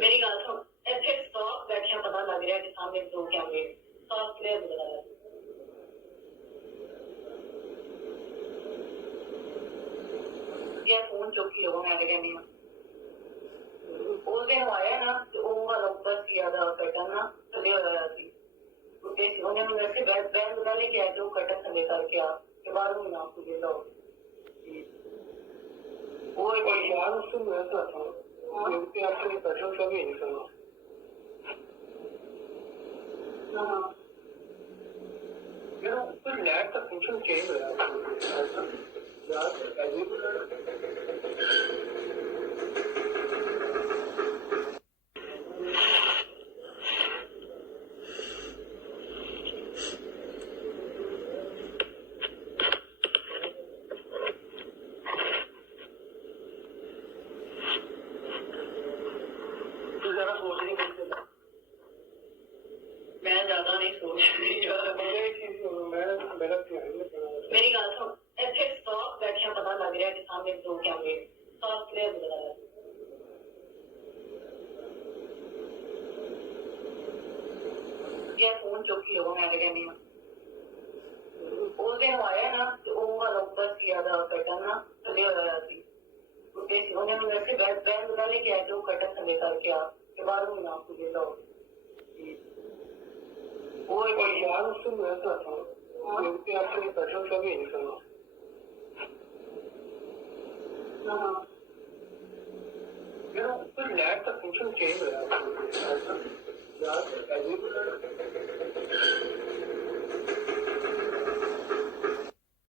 ਮੇਰੀ ਗੱਲ ਸੁਣ, ਇੱਥੇ ਸਟਾਕ ਬੈਠਿਆ ਪਤਾ ਲੱਗ ਰਿਹਾ ਕਿ ਸਾਹਮਣੇ ਦੋ ਕੈਮਰੇ ਸਾਫ ਕਲੀਅਰ ਨਜ਼ਰ ਆ ਰਿਹਾ। ਇਹ ਫੋਨ ਚੁੱਕ ਕੇ ਉਹ ਮੈਂ ਕਹਿੰਦੀ ਹਾਂ ਉਸ ਦਿਨ ਆਇਆ ਨਾ ਤੇ ਉਹ ਵਾਲਾ ਉੱਪਰ ਸੀ ਆਦਾ ਕਟਨ ਨਾ ਥੱਲੇ ਹੋਇਆ ਸੀ ਉੱਤੇ ਸੀ। ਉਹਨੇ ਮੈਨੂੰ ਦੱਸਿਆ ਬੈਗ ਬਣਾ ਲੈ ਕੇ ਆਇਆ ਤੇ ਉਹ ਕਟਨ ਥੱਲੇ ਕਰਕੇ ਆ ਤੇ ਬਾਹਰ ਨੂੰ ਨਾ ਕੁਝ ਲਾਓ। वो एक यार उससे वैसा था क्योंकि आपने पेट्रोल का भी निकलना हाँ यार ऊपर लैब का फंक्शन चेंज हो यार मैं ज्यादा नहीं सोच रही मेरी गल सुन, इतने स्टॉक बैठिया पता लग रहा कि सामने दो कैमरे साफ क्लियर नजर आ रहा। फोन चुक के लोगों मैं कहनी हाँ उस दिन आया ना तो वो वाला ऊपर सी ਆਦਾ कटन ना थले होया सी ਉੱਤੇ ਸੀ। ਉਹਨੇ ਮੈਨੂੰ ਦੱਸਿਆ ਬੈਗ ਬਣਾ ਲੈ ਕੇ ਆਇਆ ਤੇ ਉਹ ਕਟਨ ਥੱਲੇ ਕਰਕੇ ਆ ਤੇ ਬਾਹਰ ਨੂੰ ਨਾ ਕੁਝ ਲਾਓ। वो एक यार उससे वैसा था क्योंकि आपने पेट्रोल का भी निकलना हाँ यार ऊपर लैब का फंक्शन चेंज हो यार